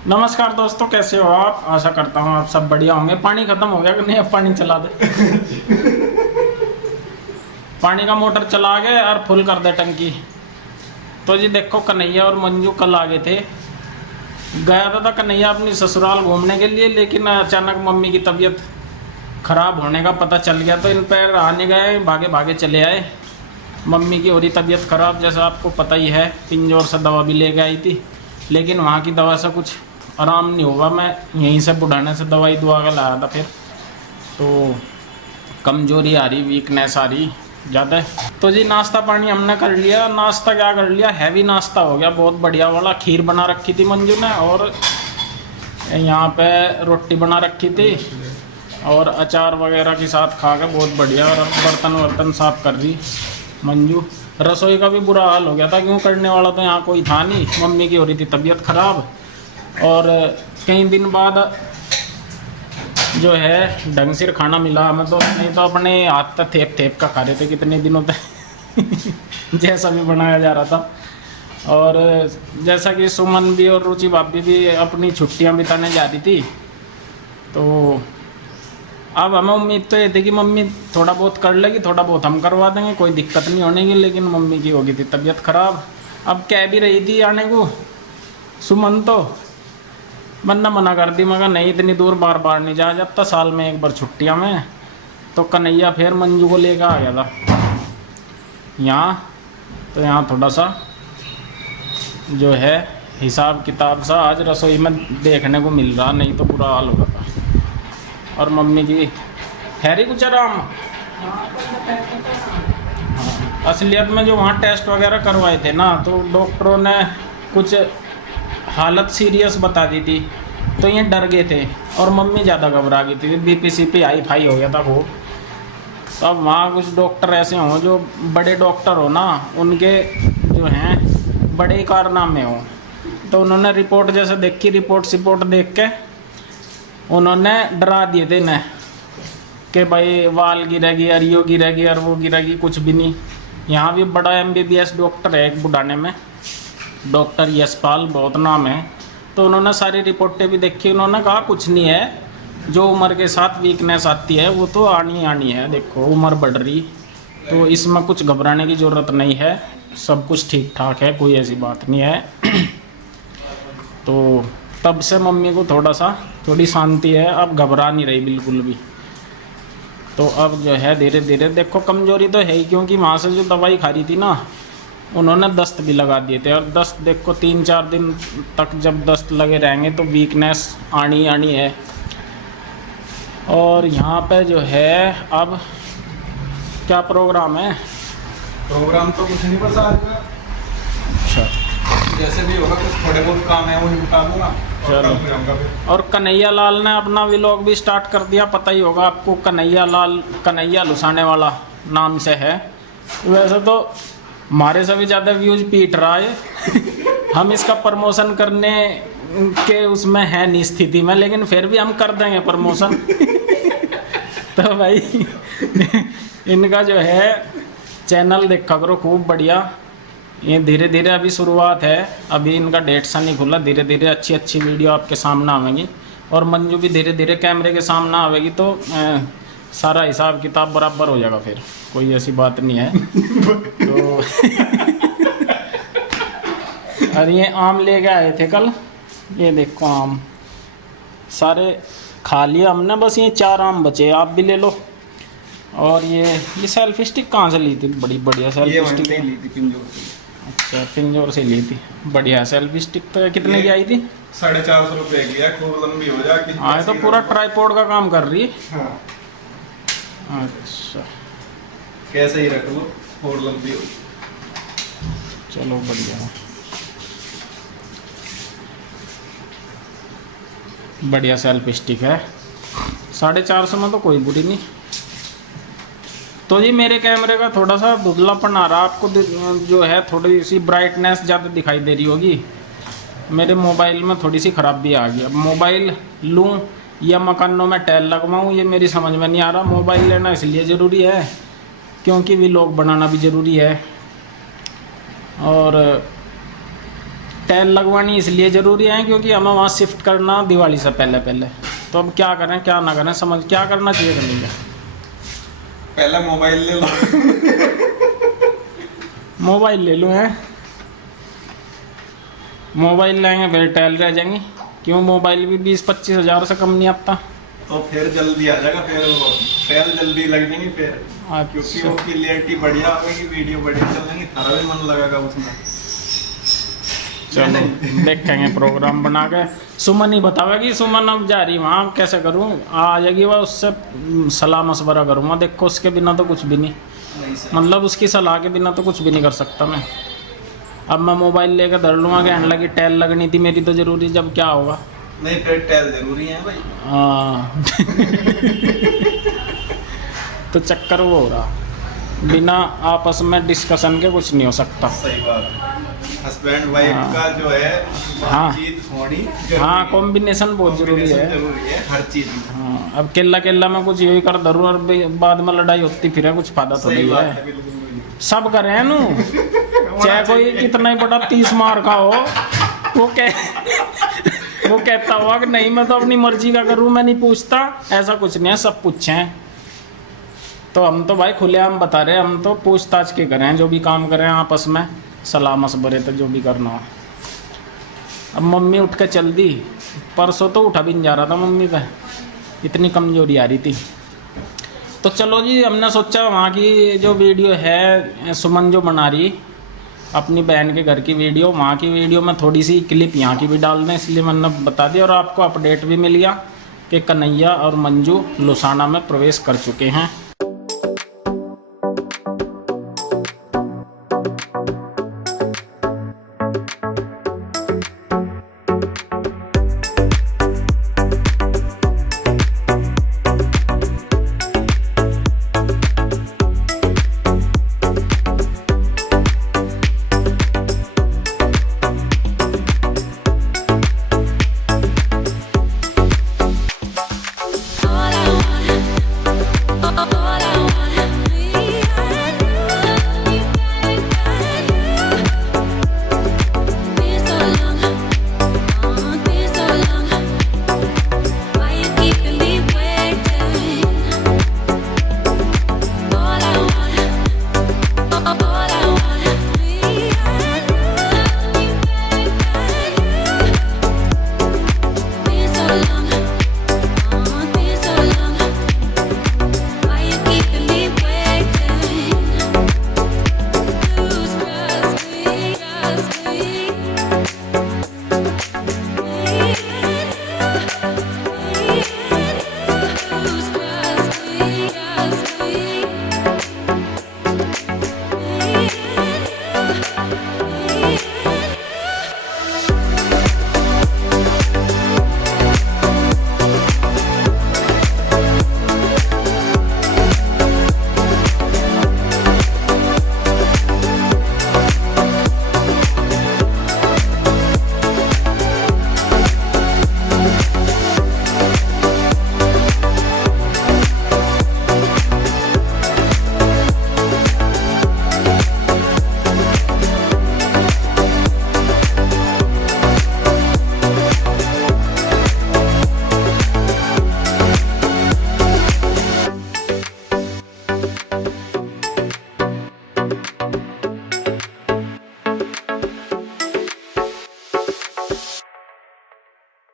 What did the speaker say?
नमस्कार दोस्तों, कैसे हो आप? आशा करता हूँ आप सब बढ़िया होंगे। पानी खत्म हो गया कि नहीं? अब पानी चला दे। पानी का मोटर चला गए और फुल कर दे टंकी। तो जी देखो, कन्हैया और मंजू कल आ गए थे। गया था कन्हैया अपनी ससुराल घूमने के लिए, लेकिन अचानक मम्मी की तबीयत खराब होने का पता चल गया, तो इन पर आने गए, भागे भागे चले आए। मम्मी की हो रही तबीयत खराब, जैसा आपको पता ही है। पिंजौर से दवा भी लेके आई थी, लेकिन वहाँ की दवा से कुछ आराम नहीं होगा। मैं यहीं से बुढ़ाने से दवाई दुआ कर लाया था, फिर तो कमजोरी आ रही, वीकनेस आ रही ज़्यादा। तो जी नाश्ता पानी हमने कर लिया। नाश्ता क्या कर लिया, हैवी नाश्ता हो गया, बहुत बढ़िया वाला। खीर बना रखी थी मंजू ने, और यहाँ पे रोटी बना रखी थी, और अचार वगैरह के साथ खा के बहुत बढ़िया। और अब बर्तन वर्तन साफ कर रही मंजू। रसोई का भी बुरा हाल हो गया था, क्यों करने वाला तो यहाँ कोई था नहीं। मम्मी की हो रही थी तबीयत खराब, और कई दिन बाद जो है ढंग से खाना मिला हमें, तो नहीं तो अपने हाथ तक थेप थेप का खा रहे थे कितने दिनों तक। जैसा भी बनाया जा रहा था। और जैसा कि सुमन भी और रुचि भाभी भी अपनी छुट्टियां बिताने जा रही थी, तो अब हमें उम्मीद तो ये थी कि मम्मी थोड़ा बहुत कर लेगी, थोड़ा बहुत हम करवा देंगे, कोई दिक्कत नहीं होने की। लेकिन मम्मी की हो गई थी तबीयत खराब। अब कह भी रही थी आने को सुमन, तो मना कर दी। मगर नहीं, इतनी दूर बार बार नहीं जा जाता, साल में एक बार छुट्टियां में। तो कन्हैया फिर मंजू को लेकर आ गया था यहाँ। तो यहाँ थोड़ा सा जो है हिसाब किताब सा आज रसोई में देखने को मिल रहा, नहीं तो बुरा हाल होगा था। और मम्मी की हैरी कुछ आराम। असलियत में जो वहाँ टेस्ट वगैरह करवाए थे ना, तो डॉक्टरों ने कुछ हालत सीरियस बता दी थी, तो ये डर गए थे। और मम्मी ज़्यादा घबरा गई थी, बीपी सीपी हाई फाई हो गया था वो। तो अब वहाँ कुछ डॉक्टर ऐसे हों जो बड़े डॉक्टर हो ना, उनके जो हैं बड़े ही कारनामे हों। तो उन्होंने रिपोर्ट जैसे देखी, रिपोर्ट देख के उन्होंने डरा दिए थे इन्हें कि भाई वाल गिरेगी, और यो गिरेगी और वो गिरेगी, कुछ भी नहीं। यहाँ भी बड़ा MBBS डॉक्टर है एक बुढ़ाने में, डॉक्टर यशपाल, बहुत नाम है। तो उन्होंने सारी रिपोर्टें भी देखी, उन्होंने कहा कुछ नहीं है, जो उम्र के साथ वीकनेस आती है वो तो आनी है। देखो उम्र बढ़ रही, तो इसमें कुछ घबराने की ज़रूरत नहीं है, सब कुछ ठीक ठाक है, कोई ऐसी बात नहीं है। तो तब से मम्मी को थोड़ी शांति है, अब घबरा नहीं रही बिल्कुल भी। तो अब जो है धीरे धीरे देखो, कमजोरी तो है ही, क्योंकि वहाँ से जो दवाई खा रही थी ना, उन्होंने दस्त भी लगा दिए थे। और दस्त देखो 3-4 दिन तक जब दस्त लगे रहेंगे तो वीकनेस आनी है। और यहाँ पे जो है अब क्या प्रोग्राम है? प्रोग्राम तो कुछ नहीं, बस आज का अच्छा, जैसे भी होगा, कुछ थोड़े बहुत काम है वो निपटा दूंगा और चलो। कल फिर आऊंगा फिर। और कन्हैया लाल ने अपना व्लॉग भी स्टार्ट कर दिया, पता ही होगा आपको। कन्हैया लुसाने वाला नाम से है। वैसे तो हमारे से भी ज़्यादा व्यूज पीट रहा है। हम इसका प्रमोशन करने के उसमें है नहीं स्थिति में, लेकिन फिर भी हम कर देंगे प्रमोशन। तो भाई इनका जो है चैनल देखा करो, खूब बढ़िया। ये धीरे धीरे अभी शुरुआत है, अभी इनका डेट सा नहीं खुला। धीरे धीरे अच्छी वीडियो आपके सामने आवेगी, और मंजू भी धीरे धीरे कैमरे के सामने आवेगी, तो सारा हिसाब किताब बराबर हो जाएगा। फिर कोई ऐसी बात नहीं है। तो और ये आम ले गए आए थे कल, ये देखो आम सारे खा लिया हमने, बस ये 4 आम बचे, आप भी ले लो। और ये सेल्फी स्टिक कहाँ से ली थी? बड़ी बढ़िया सेल्फी स्टिक ली थी पिंजौर से। अच्छा, पिंजौर से ली थी, बढ़िया सेल्फी स्टिक। तो कितने की आई थी? 450 रुपए की है, खूब लंबी हो जाए। हाँ, तो पूरा ट्राईपोड का काम कर रही है। हाँ। अच्छा, कैसे ही रख लो, और लंबी हो। चलो बढ़िया, बढ़िया सेल्फी स्टिक है। 450 में तो कोई बुरी नहीं। तो जी मेरे कैमरे का थोड़ा सा धुंधलापन आ रहा, आपको जो है थोड़ी सी ब्राइटनेस ज़्यादा दिखाई दे रही होगी। मेरे मोबाइल में थोड़ी सी खराबी आ गई। अब मोबाइल लूँ या मकानों में टैल लगवाऊँ, ये मेरी समझ में नहीं आ रहा। मोबाइल लेना इसलिए ज़रूरी है क्योंकि व्लॉग बनाना भी ज़रूरी है, और टाइल लगवानी इसलिए ज़रूरी है क्योंकि हमें वहाँ शिफ्ट करना दिवाली से पहले पहले। तो अब क्या करें क्या ना करें, समझ क्या करना चाहिए करेंगे। पहले मोबाइल ले लो। मोबाइल ले लूँ है, मोबाइल लेंगे फिर टाइल रह जाएंगी। क्यों, मोबाइल भी 20-25 हज़ार से कम नहीं आता। तो फिर जल्दी आ जाएगा, फिर वो टाइल जल्दी लग जाएंगी फिर, क्योंकि वो क्लियरिटी बढ़िया होगी, वीडियो बढ़िया चलेंगी, तारा भी मन लगेगा उसमें। चलो देखेंगे प्रोग्राम बना के। सुमन ही बतावेगी, सुमन अब जा रही वहाँ, कैसे करूँ, आ जाएगी वह, उससे सलाह मशवरा करूँगा। देखो उसके बिना तो कुछ भी नहीं, मतलब उसकी सलाह के बिना तो कुछ भी नहीं कर सकता मैं। अब मैं मोबाइल लेकर धर लूँगा, कहने लगी टाइल लगनी थी मेरी तो ज़रूरी, जब क्या होगा। नहीं फिर टाइल जरूरी है भाई। हाँ। तो चक्कर वो हो रहा, बिना आपस में डिस्कशन के कुछ नहीं हो सकता। सही बात है, हस्बैंड वाइफ का जो है बातचीत होनी, हाँ कॉम्बिनेशन बहुत जरूरी है हर चीज में। हाँ, अब केला में कुछ यही कर धरूँ और बाद में लड़ाई होती फिर कुछ फायदा तो नहीं है। सब करे हैं नू, चाहे कोई कितना ही बड़ा 30 मार का हो, वो कहता हुआ कि नहीं मैं तो अपनी मर्जी का करूँ, मैं नहीं पूछता, ऐसा कुछ नहीं है, सब पूछें। तो हम तो भाई खुलेआम बता रहे हैं, हम तो पूछताछ के करें, जो भी काम करें आपस में सलाह मशवरे तो जो भी करना हो। अब मम्मी उठ के चल दी, परसों तो उठा भी नहीं जा रहा था मम्मी पे, इतनी कमजोरी आ रही थी। तो चलो जी, हमने सोचा वहाँ की जो वीडियो है सुमन जो बना रही अपनी बहन के घर की वीडियो, वहाँ की वीडियो में थोड़ी सी क्लिप यहाँ की भी डाल दें, इसलिए मैंने बता दिया। और आपको अपडेट भी मिल गया कि कन्हैया और मंजू लुसाना में प्रवेश कर चुके हैं।